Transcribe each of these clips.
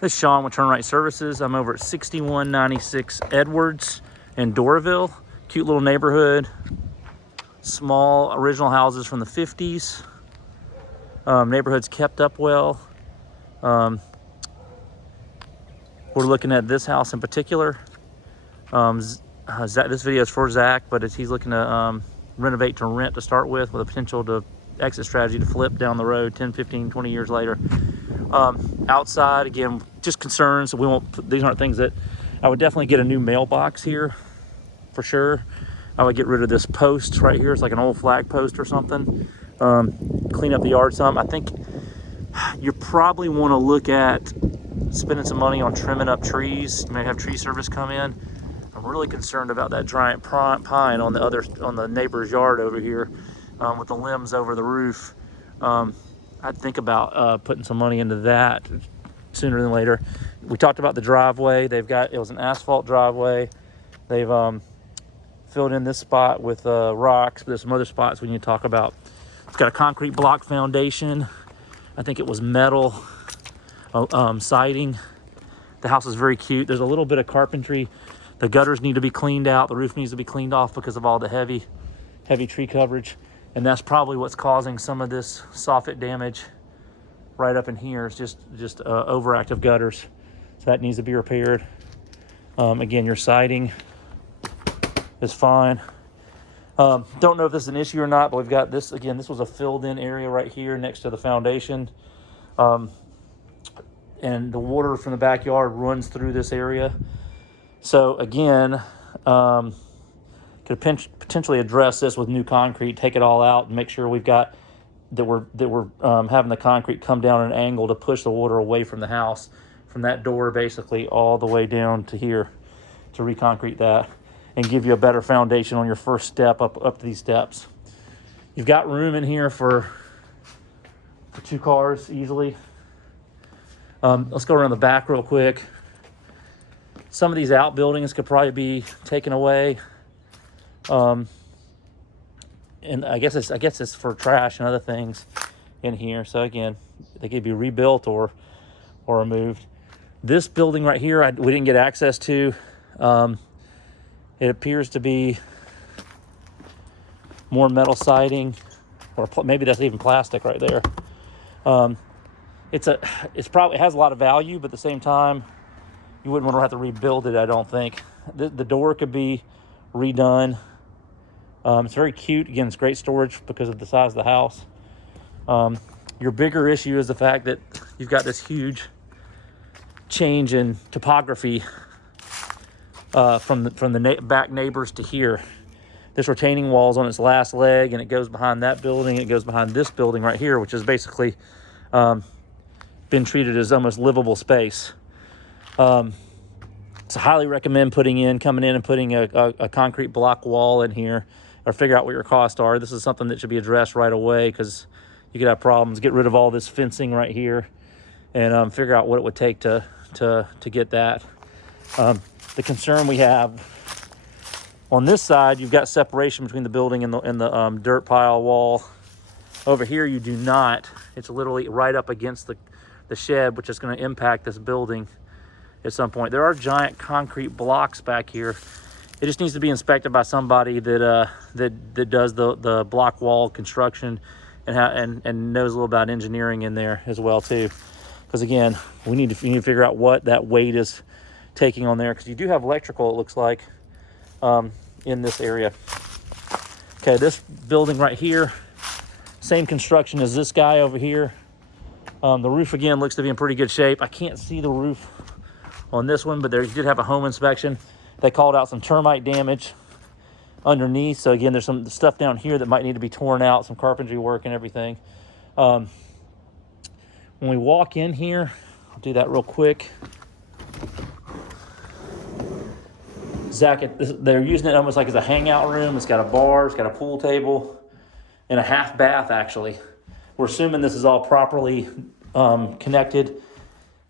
This is Sean with Turn Right Services. I'm over at 6196 Edwards in Doraville. Cute little neighborhood. Small original houses from the 50s. Neighborhood's kept up well. We're looking at this house in particular. This video is for Zach, but he's looking to renovate to rent to start with a potential to exit strategy to flip down the road 10, 15, 20 years later. Outside, again, just concerns. These aren't things that I would definitely get a new mailbox here for sure. I would get rid of this post right here. It's like an old flag post or something. Clean up the yard some. I think you probably want to look at spending some money on trimming up trees. You may have tree service come in. I'm really concerned about that giant pine on the neighbor's yard over here with the limbs over the roof. I'd think about putting some money into that sooner than later. We talked about the driveway. It was an asphalt driveway. They've filled in this spot with rocks, but there's some other spots we need to talk about. It's got a concrete block foundation. I think it was metal siding. The house is very cute. There's a little bit of carpentry. The gutters need to be cleaned out. The roof needs to be cleaned off because of all the heavy tree coverage. And that's probably what's causing some of this soffit damage right up in here. It's just overactive gutters. So that needs to be repaired. Again, your siding is fine. Don't know if this is an issue or not, but we've got this. Again, this was a filled in area right here next to the foundation. And the water from the backyard runs through this area. So again, could potentially address this with new concrete, take it all out and make sure we've got that we're having the concrete come down at an angle to push the water away from the house, from that door basically all the way down to here, to reconcrete that and give you a better foundation on your first step up these steps. You've got room in here for 2 cars easily. Let's go around the back real quick. Some of these outbuildings could probably be taken away. And I guess it's for trash and other things in here. So again, they could be rebuilt or removed. This building right here, we didn't get access to. It appears to be more metal siding, or maybe that's even plastic right there. It has a lot of value, but at the same time, you wouldn't want to have to rebuild it, I don't think. The door could be redone. It's very cute. Again, it's great storage because of the size of the house. Your bigger issue is the fact that you've got this huge change in topography from the back neighbors to here. This retaining wall is on its last leg, and it goes behind that building. It goes behind this building right here, which is basically been treated as almost livable space. So highly recommend coming in and putting a concrete block wall in here, or figure out what your costs are. This is something that should be addressed right away because you could have problems. Get rid of all this fencing right here and figure out what it would take to get that. The concern we have on this side, you've got separation between the building and the dirt pile wall. Over here, you do not. It's literally right up against the shed, which is going to impact this building at some point. There are giant concrete blocks back here. It just needs to be inspected by somebody that does the block wall construction and knows a little about engineering in there as well too. Because again, we need to figure out what that weight is taking on there, because you do have electrical, it looks like, in this area. Okay, this building right here, same construction as this guy over here. The roof again looks to be in pretty good shape. I can't see the roof on this one, but you did have a home inspection. They called out some termite damage underneath. So again, there's some stuff down here that might need to be torn out, some carpentry work and everything. When we walk in here, I'll do that real quick. Zach, they're using it almost like as a hangout room. It's got a bar, it's got a pool table, and a half bath actually. We're assuming this is all properly connected.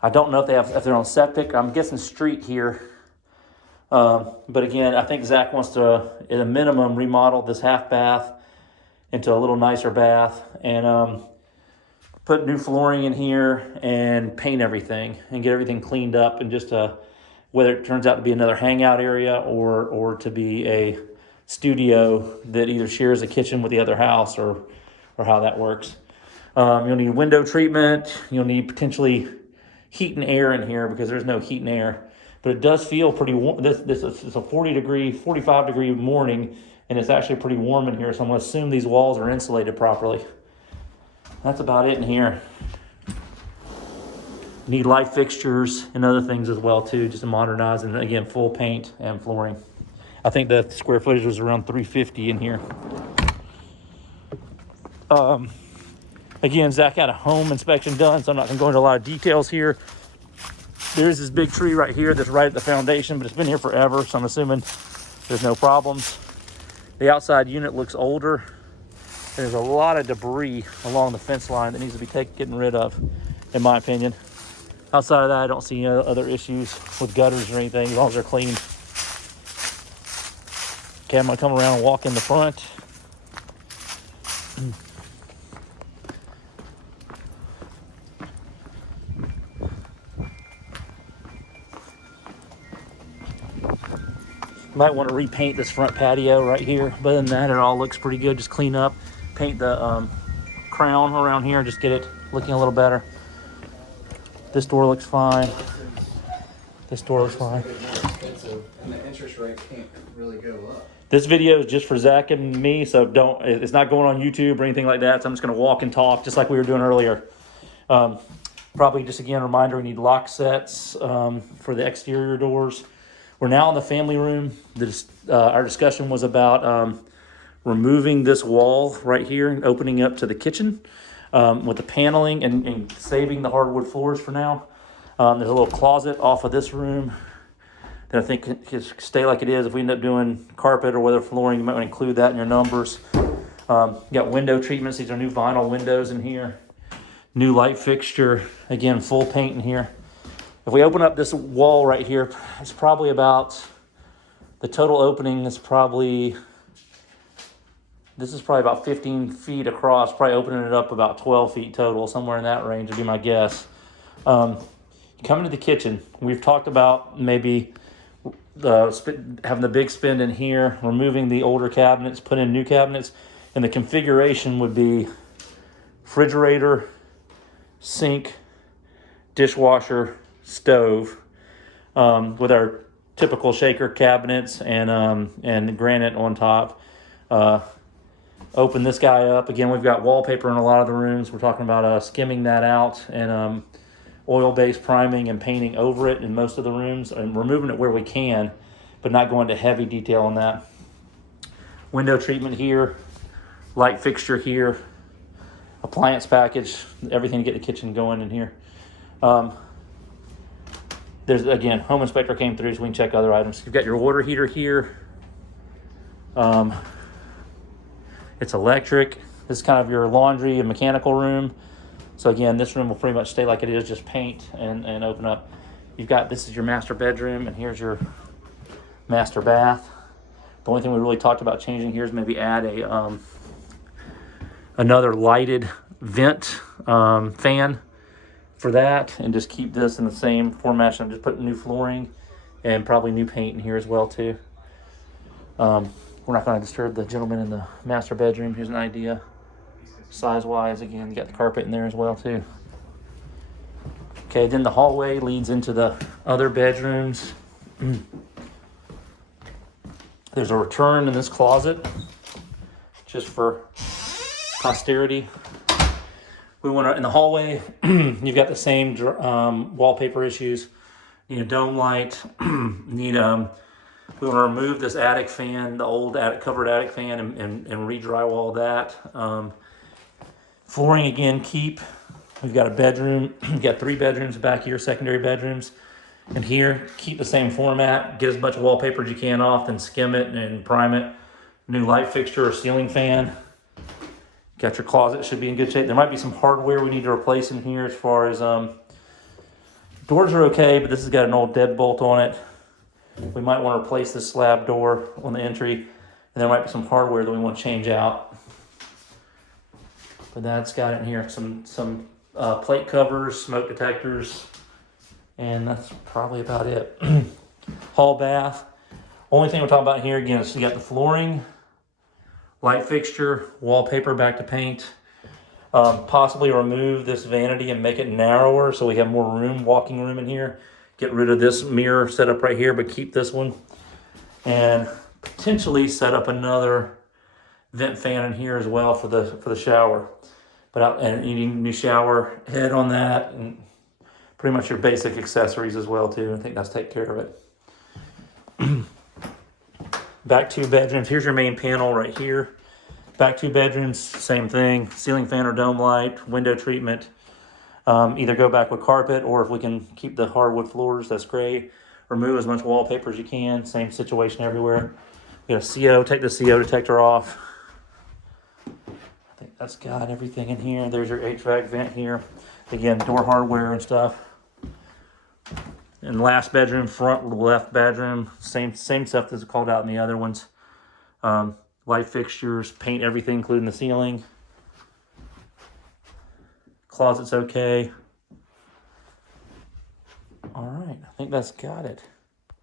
I don't know if they're on septic. I'm guessing street here. But again, I think Zach wants to, at a minimum, remodel this half bath into a little nicer bath. And put new flooring in here and paint everything and get everything cleaned up, and just whether it turns out to be another hangout area or to be a studio that either shares a kitchen with the other house, or how that works. You'll need window treatment. You'll need potentially heat and air in here, because there's no heat and air. But it does feel pretty warm. This is a 45 degree morning, and it's actually pretty warm in here. So I'm going to assume these walls are insulated properly. That's about it in here. Need light fixtures and other things as well too, just to modernize, and again, full paint and flooring. I think the square footage was around 350 in here. Again, Zach had a home inspection done, so I'm not going to go into a lot of details here. There's this big tree right here that's right at the foundation, but it's been here forever, so I'm assuming there's no problems. The outside unit looks older. There's a lot of debris along the fence line that needs to be getting rid of, in my opinion. Outside of that, I don't see any other issues with gutters or anything, as long as they're clean. Okay, I'm going to come around and walk in the front. Might want to repaint this front patio right here, but other than that, it all looks pretty good. Just clean up, paint the crown around here, just get it looking a little better. This door looks fine. This door looks fine. And the interest rate can't really go up. This video is just for Zach and me, so it's not going on YouTube or anything like that. So I'm just going to walk and talk just like we were doing earlier. Probably just again, a reminder, we need lock sets for the exterior doors. We're now in the family room. Our discussion was about removing this wall right here and opening up to the kitchen with the paneling and saving the hardwood floors for now. There's a little closet off of this room that I think can stay like it is. If we end up doing carpet or whether flooring, you might want to include that in your numbers. You got window treatments. These are new vinyl windows in here. New light fixture. Again, full paint in here. If we open up this wall right here, it's probably about, the total opening is probably, this is probably about 15 feet across, probably opening it up about 12 feet total, somewhere in that range would be my guess. Coming to the kitchen, we've talked about maybe having the big spend in here, removing the older cabinets, put in new cabinets, and the configuration would be refrigerator, sink, dishwasher, stove, with our typical shaker cabinets and granite on top. Open this guy up. Again, we've got wallpaper in a lot of the rooms. We're talking about skimming that out and oil-based priming and painting over it in most of the rooms, and removing it where we can, but not going to heavy detail on that. Window treatment here, light fixture here, appliance package, everything to get the kitchen going in here. There's, again, home inspector came through so we can check other items. You've got your water heater here. It's electric. This is kind of your laundry and mechanical room. So again, this room will pretty much stay like it is, just paint and open up. You've got, this is your master bedroom, and here's your master bath. The only thing we really talked about changing here is maybe add a another lighted vent fan for that, and just keep this in the same format. So I'm just putting new flooring and probably new paint in here as well too. We're not going to disturb the gentleman in the master bedroom. Here's an idea. Size-wise, again, you got the carpet in there as well too. Okay, then the hallway leads into the other bedrooms. There's a return in this closet, just for posterity. We want to, in the hallway, you've got the same wallpaper issues. Need a dome light. Need we want to remove this attic fan, the old covered attic fan, and re-drywall that. Flooring again, keep. We've got a bedroom. We've got 3 bedrooms back here, secondary bedrooms. And here, keep the same format. Get as much wallpaper as you can off, then skim it and prime it. New light fixture or ceiling fan. Got your closet, should be in good shape. There might be some hardware we need to replace in here as far as, doors are okay, but this has got an old deadbolt on it. We might want to replace this slab door on the entry, and there might be some hardware that we want to change out. But that's got it in here, some plate covers, smoke detectors, and that's probably about it. Hall bath. Only thing we're talking about here again is you got the flooring, light fixture, wallpaper back to paint. Possibly remove this vanity and make it narrower so we have more room, walking room in here. Get rid of this mirror setup right here, but keep this one. And potentially set up another vent fan in here as well for the shower. But and you need a new shower head on that, and pretty much your basic accessories as well too. I think that's take care of it. Back two bedrooms. Here's your main panel right here. Back two bedrooms, same thing. Ceiling fan or dome light, window treatment. Either go back with carpet, or if we can keep the hardwood floors, that's great. Remove as much wallpaper as you can. Same situation everywhere. We got a CO. Take the CO detector off. I think that's got everything in here. There's your HVAC vent here. Again, door hardware and stuff. And last bedroom, front left bedroom, same stuff that's called out in the other ones. Light fixtures, paint everything, including the ceiling. Closet's okay. All right, I think that's got it.